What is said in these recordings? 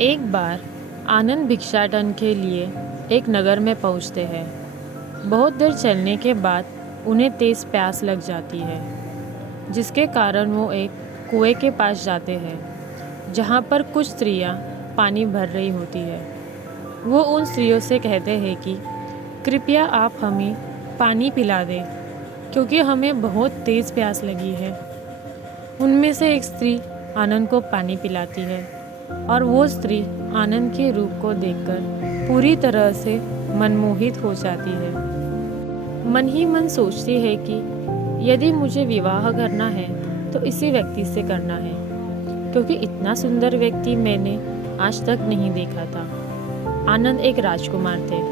एक बार आनंद भिक्षाटन के लिए एक नगर में पहुंचते हैं। बहुत देर चलने के बाद उन्हें तेज़ प्यास लग जाती है, जिसके कारण वो एक कुएं के पास जाते हैं, जहां पर कुछ स्त्रियां पानी भर रही होती है। वो उन स्त्रियों से कहते हैं कि कृपया आप हमें पानी पिला दें, क्योंकि हमें बहुत तेज़ प्यास लगी है। उनमें से एक स्त्री आनंद को पानी पिलाती है और वो स्त्री आनंद के रूप को देखकर पूरी तरह से मनमोहित हो जाती है। मन ही मन सोचती है कि यदि मुझे विवाह करना है तो इसी व्यक्ति से करना है, क्योंकि इतना सुंदर व्यक्ति मैंने आज तक नहीं देखा था। आनंद एक राजकुमार थे,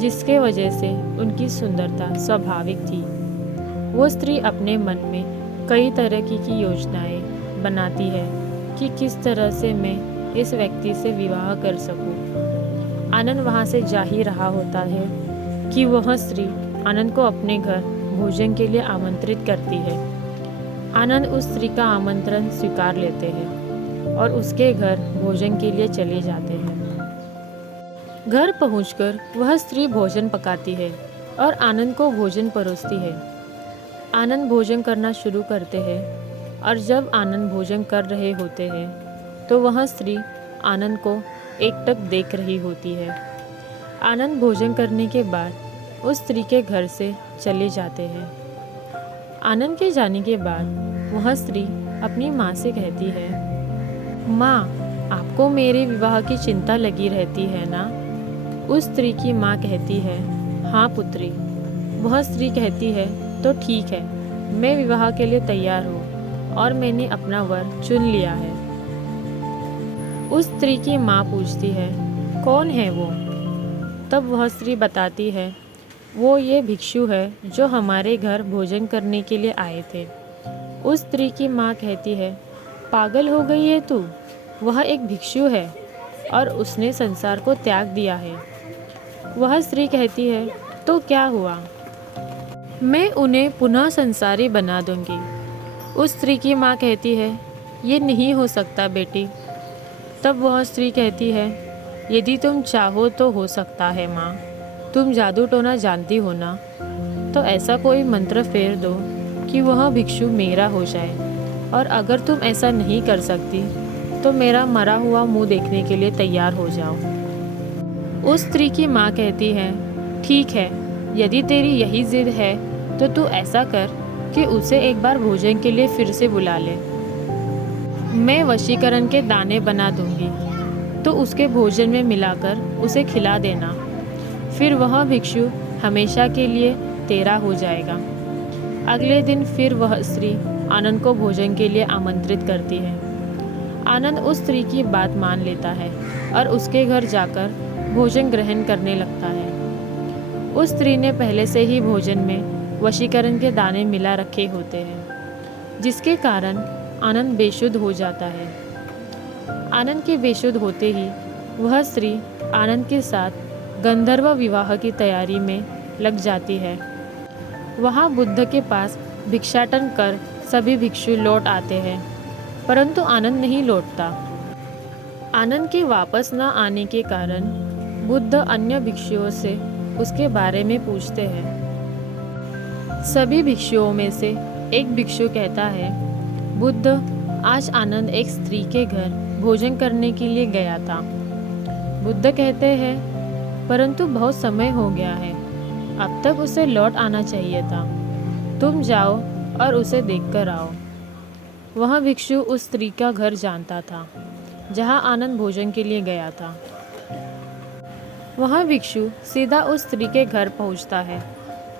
जिसके वजह से उनकी सुंदरता स्वाभाविक थी। वो स्त्री अपने मन में कई तरह की योजनाएं बनाती है कि किस तरह से मैं इस व्यक्ति से विवाह कर सकूं। आनंद वहां से जा ही रहा होता है कि वह स्त्री आनंद को अपने घर भोजन के लिए आमंत्रित करती है। आनंद उस स्त्री का आमंत्रण स्वीकार लेते हैं और उसके घर भोजन के लिए चले जाते हैं। घर पहुंचकर वह स्त्री भोजन पकाती है और आनंद को भोजन परोसती है। आनंद भोजन करना शुरू करते हैं और जब आनंद भोजन कर रहे होते हैं तो वह स्त्री आनंद को एकटक देख रही होती है। आनंद भोजन करने के बाद उस स्त्री के घर से चले जाते हैं। आनंद के जाने के बाद वह स्त्री अपनी माँ से कहती है, माँ, आपको मेरे विवाह की चिंता लगी रहती है ना? उस स्त्री की माँ कहती है, हाँ पुत्री। वह स्त्री कहती है, तो ठीक है, मैं विवाह के लिए तैयार हूँ और मैंने अपना वर चुन लिया है। उस स्त्री की माँ पूछती है, कौन है वो? तब वह स्त्री बताती है, वो ये भिक्षु है जो हमारे घर भोजन करने के लिए आए थे। उस स्त्री की माँ कहती है, पागल हो गई है तू? वह एक भिक्षु है और उसने संसार को त्याग दिया है। वह स्त्री कहती है, तो क्या हुआ? मैं उन्हें पुनः संसारी बना दूंगी। उस स्त्री की माँ कहती है, ये नहीं हो सकता बेटी। तब वह स्त्री कहती है, यदि तुम चाहो तो हो सकता है माँ। तुम जादू टोना जानती हो ना? तो ऐसा कोई मंत्र फेर दो कि वह भिक्षु मेरा हो जाए, और अगर तुम ऐसा नहीं कर सकती तो मेरा मरा हुआ मुंह देखने के लिए तैयार हो जाओ। उस स्त्री की माँ कहती है, ठीक है, यदि तेरी यही जिद है तो तू ऐसा कर कि उसे एक बार भोजन के लिए फिर से बुला ले। मैं वशीकरण के दाने बना दूंगी, तो उसके भोजन में मिलाकर उसे खिला देना। फिर वह भिक्षु हमेशा के लिए तेरा हो जाएगा। अगले दिन फिर वह स्त्री आनंद को भोजन के लिए आमंत्रित करती है। आनंद उस स्त्री की बात मान लेता है और उसके घर जाकर भोजन ग्रहण करने लगता है। उस स्त्री ने पहले से ही भोजन में वशीकरण के दाने मिला रखे होते हैं, जिसके कारण आनंद बेशुद्ध हो जाता है। आनंद के बेशुद्ध होते ही वह स्त्री आनंद के साथ गंधर्व विवाह की तैयारी में लग जाती है। वहाँ बुद्ध के पास भिक्षाटन कर सभी भिक्षु लौट आते हैं, परंतु आनंद नहीं लौटता। आनंद के वापस न आने के कारण बुद्ध अन्य भिक्षुओं से उसके बारे में पूछते हैं। सभी भिक्षुओं में से एक भिक्षु कहता है, बुद्ध, आज आनंद एक स्त्री के घर भोजन करने के लिए गया था। बुद्ध कहते हैं, परंतु बहुत समय हो गया है, अब तक उसे लौट आना चाहिए था। तुम जाओ और उसे देखकर आओ। वह भिक्षु उस स्त्री का घर जानता था जहाँ आनंद भोजन के लिए गया था। वह भिक्षु सीधा उस स्त्री के घर पहुँचता है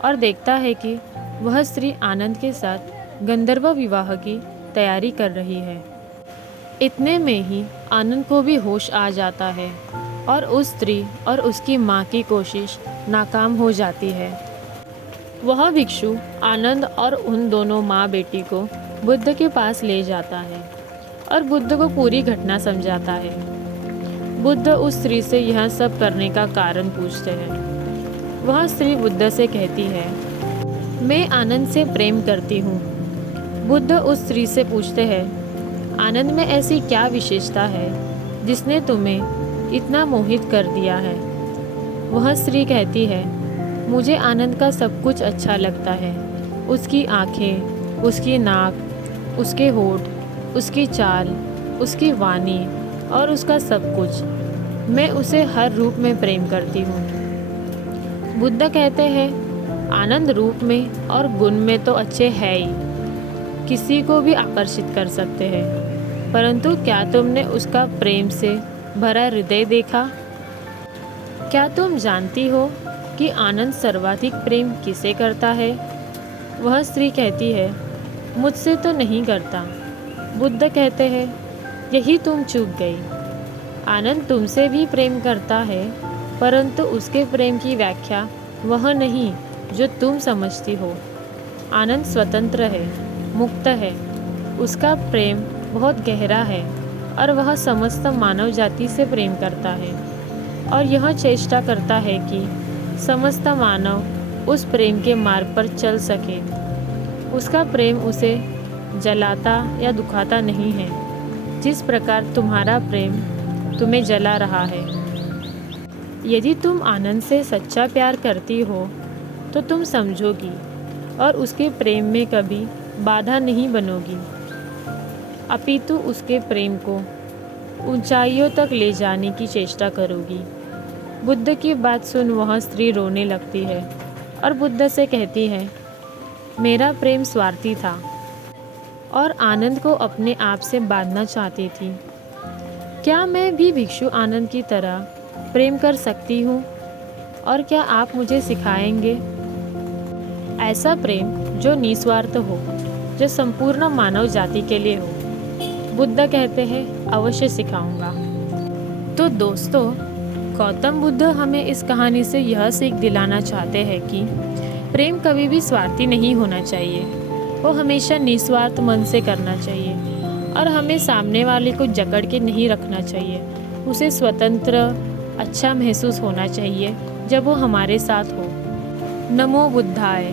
और देखता है कि वह स्त्री आनंद के साथ गंधर्व विवाह की तैयारी कर रही है। इतने में ही आनंद को भी होश आ जाता है और उस स्त्री और उसकी माँ की कोशिश नाकाम हो जाती है। वह भिक्षु आनंद और उन दोनों माँ बेटी को बुद्ध के पास ले जाता है और बुद्ध को पूरी घटना समझाता है। बुद्ध उस स्त्री से यह सब करने का कारण पूछते हैं। वह स्त्री बुद्ध से कहती है, मैं आनंद से प्रेम करती हूँ। बुद्ध उस स्त्री से पूछते हैं, आनंद में ऐसी क्या विशेषता है जिसने तुम्हें इतना मोहित कर दिया है। वह स्त्री कहती है, मुझे आनंद का सब कुछ अच्छा लगता है। उसकी आँखें, उसकी नाक, उसके होठ, उसकी चाल, उसकी वाणी और उसका सब कुछ। मैं उसे हर रूप में प्रेम करती हूँ। बुद्ध कहते हैं, आनंद रूप में और गुण में तो अच्छे है ही, किसी को भी आकर्षित कर सकते हैं, परंतु क्या तुमने उसका प्रेम से भरा हृदय देखा? क्या तुम जानती हो कि आनंद सर्वाधिक प्रेम किसे करता है? वह स्त्री कहती है, मुझसे तो नहीं करता। बुद्ध कहते हैं, यही तुम चूक गई। आनंद तुमसे भी प्रेम करता है, परंतु उसके प्रेम की व्याख्या वह नहीं जो तुम समझती हो। आनंद स्वतंत्र है, मुक्त है। उसका प्रेम बहुत गहरा है और वह समस्त मानव जाति से प्रेम करता है और यह चेष्टा करता है कि समस्त मानव उस प्रेम के मार्ग पर चल सके। उसका प्रेम उसे जलाता या दुखाता नहीं है, जिस प्रकार तुम्हारा प्रेम तुम्हें जला रहा है। यदि तुम आनंद से सच्चा प्यार करती हो तो तुम समझोगी और उसके प्रेम में कभी बाधा नहीं बनोगी, अपितु उसके प्रेम को ऊंचाइयों तक ले जाने की चेष्टा करोगी। बुद्ध की बात सुन वह स्त्री रोने लगती है और बुद्ध से कहती है, मेरा प्रेम स्वार्थी था और आनंद को अपने आप से बांधना चाहती थी। क्या मैं भी भिक्षु आनंद की तरह प्रेम कर सकती हूँ? और क्या आप मुझे सिखाएंगे ऐसा प्रेम जो निस्वार्थ हो, जो संपूर्ण मानव जाति के लिए हो? बुद्ध कहते हैं, अवश्य सिखाऊंगा। तो दोस्तों, गौतम बुद्ध हमें इस कहानी से यह सीख दिलाना चाहते हैं कि प्रेम कभी भी स्वार्थी नहीं होना चाहिए। वो हमेशा निस्वार्थ मन से करना चाहिए और हमें सामने वाले को जकड़ के नहीं रखना चाहिए। उसे स्वतंत्र, अच्छा महसूस होना चाहिए जब वो हमारे साथ हो। नमो बुद्धाय।